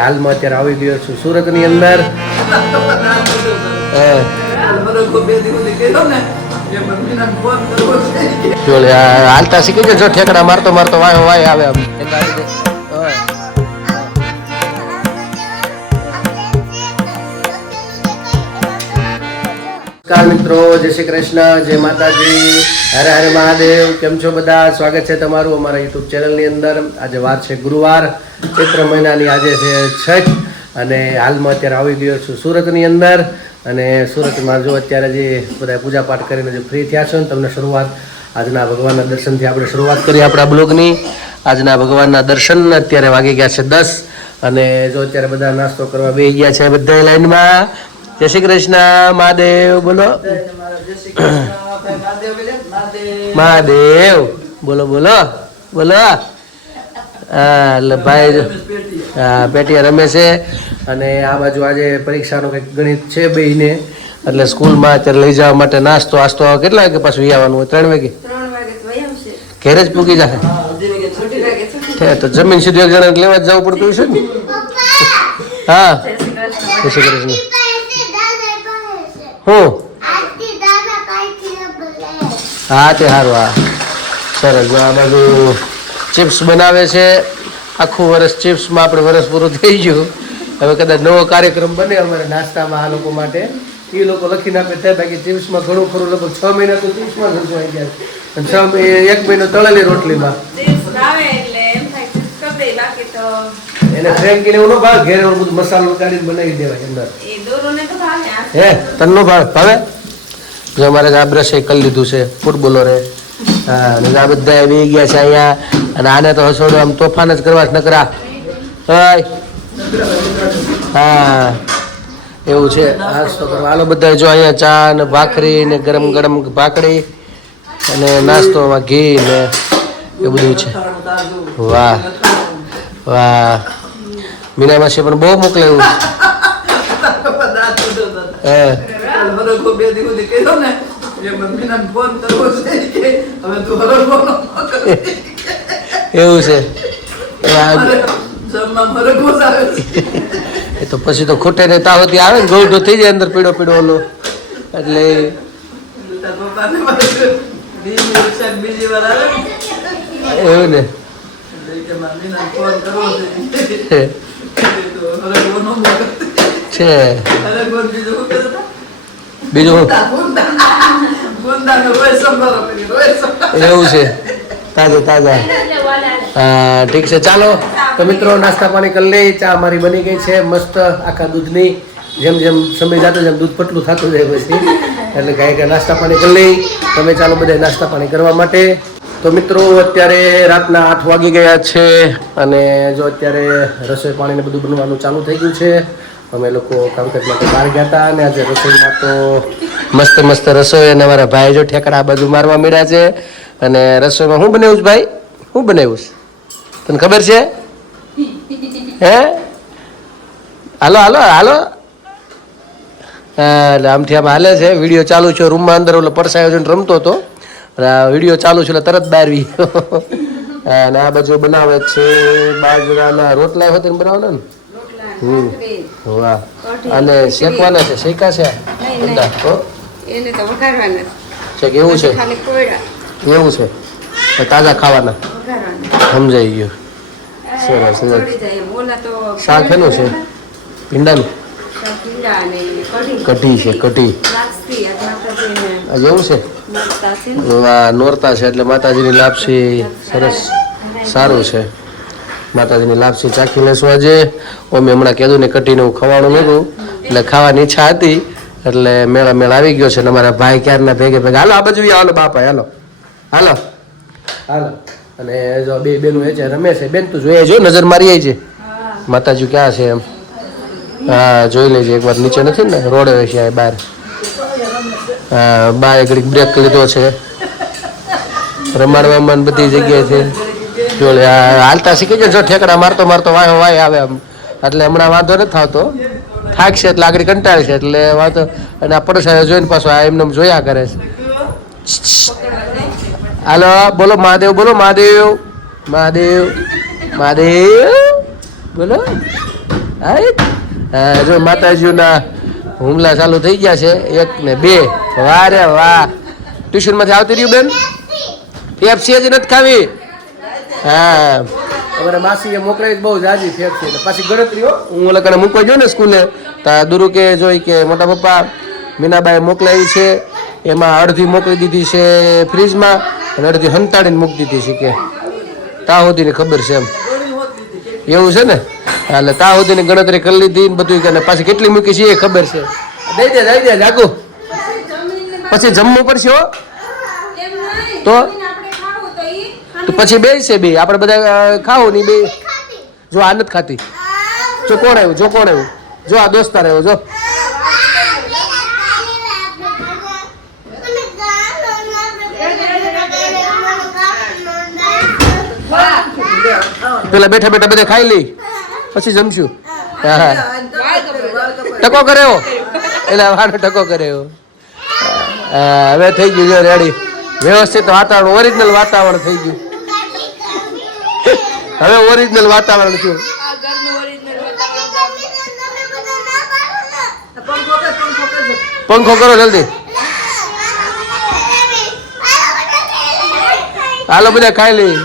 હાલમાં અત્યારે આવી ગયો છું સુરતની અંદર હે. જો હાલતા શીખી ગયો જો ઠેકડા, મારતો મારતો વાય વાય આવે આમ નમસ્કાર મિત્રો, જય શ્રી કૃષ્ણ, જય માતાજી, હરે હરે મહાદેવ, કેમ છો બધા? સ્વાગત છે તમારું અમારા યુટ્યુબ ચેનલની અંદર. આજે વાર છે ગુરુવાર, ચૈત્ર મહિનાની, આજે છે છઠ, અને હાલમાં અત્યારે આવી ગયો છું સુરતની અંદર. અને સુરતમાં જો અત્યારે જે બધા પૂજા પાઠ કરીને જે ફ્રી થયા છો ને, તમને શરૂઆત આજના ભગવાનના દર્શનથી આપણે શરૂઆત કરીએ આપણા બ્લોગની. આજના ભગવાનના દર્શન અત્યારે વાગી ગયા છે દસ. અને જો અત્યારે બધા નાસ્તો કરવા બેસી ગયા છે બધા લાઈનમાં જય શ્રી કૃષ્ણ મહાદેવ બોલો. મહાદેવ બોલો બોલો બોલો. હા એટલે ભાઈ હા પેટીયા રમે છે. અને આ બાજુ આજે પરીક્ષાનો કંઈક ગણિત છે બેને એટલે સ્કૂલમાં અત્યારે લઈ જવા માટે નાસ્તો આસ્તો કેટલા વાગે પાછું ઈ આવવાનું હોય? ત્રણ વાગે. ઘેર જ પૂકી જાય. છે તો જમીન સુધી એક જણા લેવા જવું પડતું હશે ને? હા. જય શ્રી કૃષ્ણ. હું. હા તે સારું હા. સરસ આ બાજુ ચિપ્સ બનાવે છે. આખું વર્ષ ચિપ્સમાં આપણે વર્ષ પૂરું થઈ ગયું. હવે કદાચ નવો કાર્યક્રમ બને અમારે નાસ્તામાં આ લોકો માટે. એ લોકો લખીને આપે થાય બાકી ચિપ્સમાં ઘણું ખરું લગભગ છ મહિના તો ચિપ્સમાં જ આવી ગયા અને છ મહિ- એક મહિનો તળેલી રોટલીમાં. એટલે એમ થાય ચિપ્સ કરી દઈએ. બાકી તો એને ફ્રેન્કીને એવું ભાગ ઘેર એવું બધું મસાલો કાઢીને બનાવી દેવાય અંદર. હે, તનનો ભાવ ભાવે? જો અમારે આ બ્રશ કરી લીધું છે ફૂટબોલરે અને આ બધા આવી ગયા છે અહીંયા, અને આને તો હસોડો આમ તોફાન જ કરવા નકરા હા, એવું છે. નાસ્તો કરવા. હાલો બધા જો અહીંયા ચા ને ભાખરી ને ગરમ ગરમ ભાખરી અને નાસ્તોમાં ઘી ને એ બધું છે. વાહ વાહ. મીના માસી પણ બહુ મોકલાયું હે એવું છે. એ તો પછી તો ખૂટે ને તાવતી આવે ને ગોળઢો થઈ જાય અંદર પીળો પીળો ઓલો. એટલે એવું ને. છે. બીજું? એવું છે. તાજા તાજા. ઠીક છે. ચાલો, તો મિત્રો, નાસ્તા પાણી કરી લઈ ચા મારી બની ગઈ છે. મસ્ત આખા દૂધની જેમ જેમ સમય જતો જેમ દૂધ પટલું થતું જાય પછી. એટલે કાંઈ કે નાસ્તા પાણી કરી લઈ તમે ચાલો બધા નાસ્તા પાણી કરવા માટે. તો મિત્રો, અત્યારે રાતના આઠ વાગી ગયા છે અને જો અત્યારે રસોઈ પાણીને બધું બનવાનું ચાલુ થઈ ગયું છે અમે લોકો કામકાજ માટે બહાર ગયા હતા અને આજે રસોઈમાં તો મસ્ત મસ્ત રસોઈ અને અમારા ભાઈ જો ઠેકડા બાજુ મારવા મળ્યા છે. અને રસોઈમાં શું બનાવ્યું ભાઈ? શું બનાવ્યું તને ખબર છે? હે? હાલો હાલો હાલો. એટલે આમથી આમ હાલે છે. વીડિયો ચાલુ છે રૂમમાં અંદર, ઓલો પરસાયો છે રમતો હતો. વીડિયો ચાલુ છે એટલે તરત બહાર અને આ બાજુ બનાવે છે બાજરાના રોટલા. હોય હોતી બનાવવાના ને? હમ. વાહ. અને શેકવાના છે? શેકા છે. બધા હો? એને તો વઘારવાના. છે કે એવું છે? એવું છે? તાજા ખાવાના? સમજાઈ ગયું. સરસ, સરસ. તો શાક એનું છે? ભીંડાનું? ભીંડા કઢી. છે કઢી. એવું છે. આ નોરતા છે એટલે માતાજીની લાપસી. સરસ. સારું છે. માતાજીની લાપસી ચાખી લેશું આજે. અમે હમણાં કીધું ને કટીને હું ખવાનું નહોતું એટલે ખાવાની ઈચ્છા હતી. એટલે મેળા મેળ આવી ગયો છે અમારા ભાઈ ક્યારના ભેગે ભેગા. હાલો, આ બાજુ હાલો બાપા, હાલો. હાલો. હાલો. અને જો બે બેનું એ છે, રમે છે. બેન, તું જોઈએ જો નજર મારી આવી છે માતાજી ક્યાં છે એમ? હા, જોઈ લેજે એકવાર નીચે નથી ને? રોડે છે બહાર હા, બાર ઘડીક બ્રેક લીધો છે. રમાડવામાં બધી જગ્યાએ છે. જો હાલતા શીખી જાય જો ઠેકડા મારતો મારતો વાય વાય આવે આમ. એટલે હમણાં વાંધો નથી થતો થાકશે એટલે આગળ કંટાળે છે એટલે વાંધો અને આ પડોશા જોઈને પાછો આ એમને એમ જોયા કરે છે. હાલો બોલો મહાદેવ બોલો મહાદેવ. મહાદેવ મહાદેવ. બોલો. હા, જો માતાજીના હુમલા ચાલુ થઈ ગયા છે એક ને બે. વાહ રે વાહ. ટ્યુશનમાંથી આવતી રહ્યું બેન? પેપ્સી જ નથી ખાવી? હા. અમારે માસીએ મોકલાવી બહુ જાજી ફેફસી છે. પાછી ગણતરીઓ હું. લગાડે મૂકવા ગયો ને સ્કૂલે તો દુરુ કે જોઈ કે મોટા પપ્પા મીનાબાઈ મોકલાવી છે. એમાં અડધી મોકલી દીધી છે ફ્રીજમાં અને અડધી હંતાડીને મૂકી દીધી છે કે. તા સુધીની ખબર છે એમ. એવું છે ને? એટલે તા સુધીની ગણતરી કરી લીધી બધું કે પાછી કેટલી મૂકી છે એ ખબર છે. દઈ દે દઈ દે જાગુ. પછી જમવું પડશે હો. તો પછી બે છે બે આપણે બધા ખાવું નહીં બે જો આ નથી ખાતી. જો કોણ આવ્યું? જો કોણ આવ્યું? જો આ દોસ્તાર આવ્યો, જો. પેલા બેઠા બેઠા બધા ખાઈ લઈ. પછી જમશું. હા ટકો કર્યો? એટલે વાળો ટકો કર્યો. હવે થઈ ગયું, જો રેડી વ્યવસ્થિત વાતાવરણ ઓરિજિનલ વાતાવરણ થઈ ગયું. હવે ઓરિજિનલ વાતાવરણ છે. પંખો કરો જલ્દી. હાલો બધા ખાઈ લઈ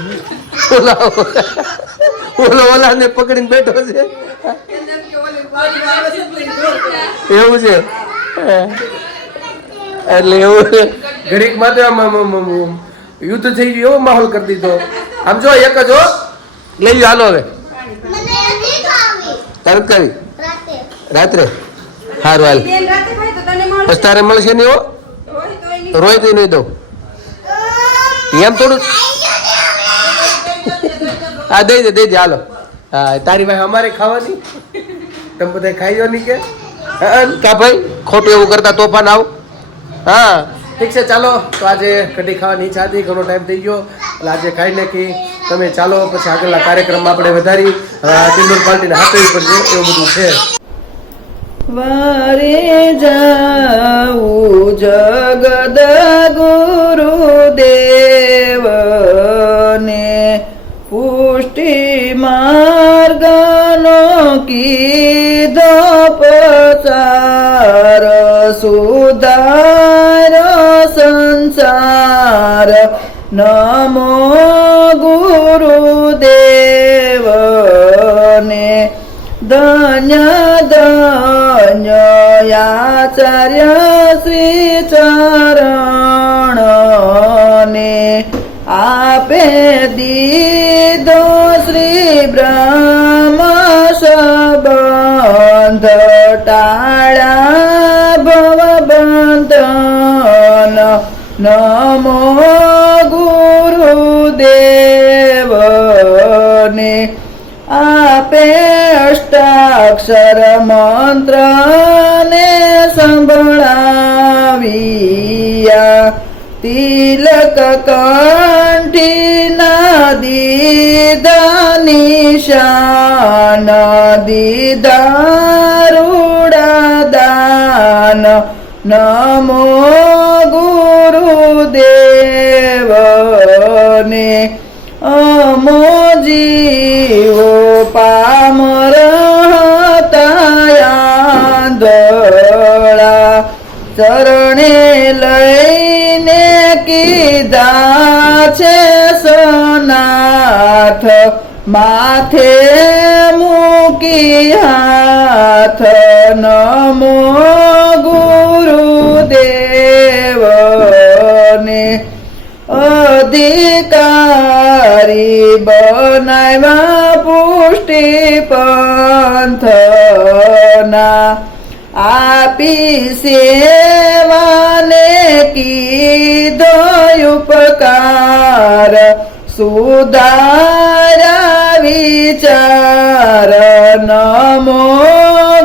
ઓલો ઓલા ને પકડીને બેઠો છે. એવું છે. એટલે એવું ઘડીક આમ આમ યુદ્ધ થઈ ગયું એવો માહોલ કરી દીધો. આમ જો એક જ હો. લઈ લો હાલો હવે. તરકારી કરી રાત્રે? સારું હાલ. પછી તારે મળશે ને હો? રોય તો નહીં દઉં. એમ થોડું હા દઈ દે દઈ દે હાલો. હા તારી ભાઈ અમારે ખાવાની? તમે બધા ખાઈ જાઓ નહીં કે? હા, કા ભાઈ? ખોટું એવું કરતા તોફાન આવ. હા ઠીક છે ચાલો. તો આજે કઢી ખાવાની ઈચ્છા હતી ઘણો ટાઈમ થઈ ગયો. એટલે આજે ખાઈ નાખી. તમે ચાલો, પછી આગળના કાર્યક્રમમાં આપણે વધારી હવે પાર્ટીને હાથવી પડશે એવું બધું છે. વારે જાઉં જગદ ગુરુદેવને પુષ્ટિ માર્ગનો કીધો પચાર સુધાર સંસાર, નમો ધન્ય ધન્ય આચાર્ય શ્રી ચરણને આપે દીધો શ્રી બ્રહ્મ સંબંધ ટાળા ભવબંધન નમો અષ્ટાક્ષર મંત્ર ને સંભળાવ્યા. તિલક કંઠી નદી નિશાન દીદારૂડા દાન. નમો કીધા છે સોનાથ માથે મૂકી હાથ નમો ગુરુદેવને અધિકારી બનાવ્યા પુષ્ટિ પંથના આપી સેવાને કીધો ઉપકાર સુધારા વિચાર નમો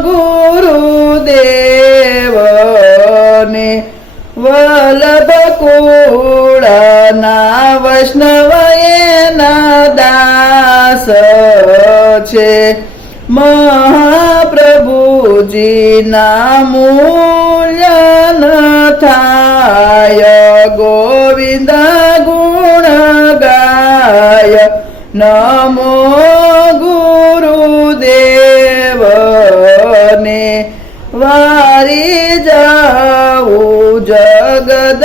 ગુરુદેવને. વલ્લભ કુળના વૈષ્ણવ એના દાસ છે. શ્રીના મૂલ્યન થાય. ગોવિંદ ગુણ ગાય. નમો ગુરુદેવને વારી જાઉં. જગદ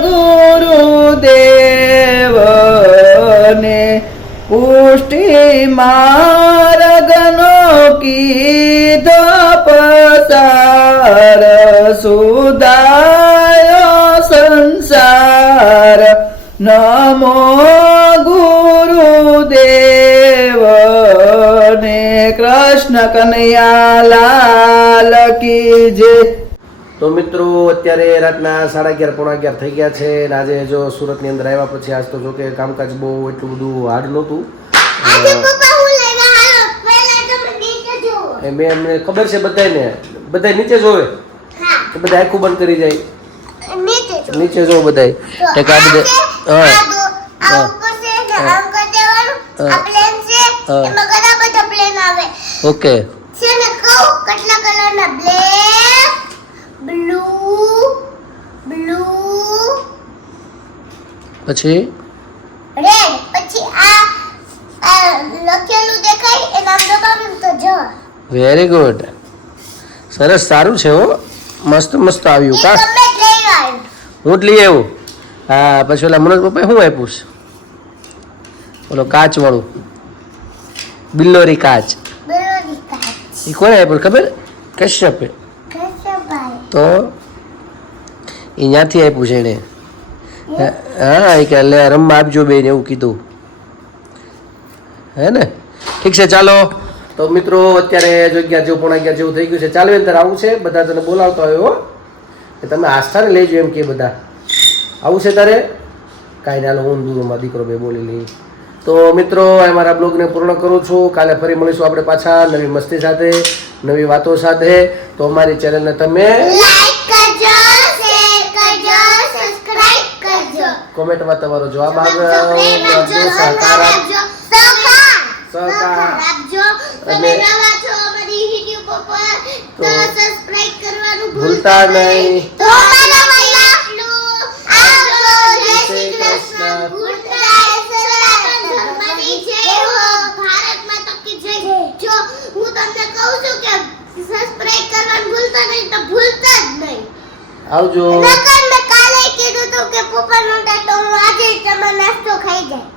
ગુરુદેવને પુષ્ટિમાં પસાર સુદાયો સંસાર. નમો ગુરુદેવને કૃષ્ણ કનૈયા લાલ કી જે તો મિત્રો અત્યારે રાતના સાડા અગિયાર પોણા અગિયાર થઈ ગયા છે અને આજે જો સુરતની અંદર આવ્યા પછી આજ તો જો કે કામકાજ બહુ એટલું બધું હાર્ડ નહોતું. મેં એમને ખબર છે બધાને બધા નીચે જોવે તો બધા આખું બંધ કરી જાય. નીચે જોવો બધાય. તો આ બધે હા. હા. બધા ઓકે. પછી? રેડ પછી આ લખેલું દેખાય એના દબાવવાનું તો જો. વેરી ગુડ સરસ સારું છે હો. મસ્ત મસ્ત આવ્યું કા? હું જ લઈ આવ્યું હા પછી ઓલા મનોજ પપ્પાએ શું આપ્યું છે? ઓલો કાચ વાળું. બિલ્લોરી કાચ. એ કોને આપ્યું ખબર? કશ્યપે. તો એ ત્યાંથી આપ્યું છે એને હા એ કે લે રમવા આપજો બેન એવું કીધું. હે ને? ઠીક છે ચાલો. તો મિત્રો અત્યારે જો અગિયાર જેવું પોણા અગિયાર જેવું થઈ ગયું છે ચાલો અંદર આવું છે બધા તને બોલાવતા હોય હો. કે તમે આસ્થાને લેજો એમ કે બધા. આવું છે તારે? કાંઈ ના હું દૂરમાં દીકરો બે બોલી લઈ તો મિત્રો એ મારા બ્લોગને પૂર્ણ કરું છું. કાલે ફરી મળીશું આપણે પાછા નવી મસ્તી સાથે નવી વાતો સાથે. તો અમારી ચેનલને તમે કોમેન્ટમાં તમારો જવાબ આપજો સહકાર સહકાર અને- નવા છો અમારી YouTube ઉપર તો તો સબસ્ક્રાઇબ કરવાનું ભૂલતા નહીં. તો આવજો. જય શ્રી કૃષ્ણ. ગુડ નાઇટ સનાતન ધર્મની જય હો. ભારત માતા કી જય. જો હું તમને કહું છું કે સબસ્ક્રાઇબ કરવાનું ભૂલતા નહીં તો ભૂલતા જ નહીં. આવજો. નકર કાલે કીધું હતું કે પપ્પા નો તો હું આજે જ તમારો નાસ્તો ખાઈ જાય.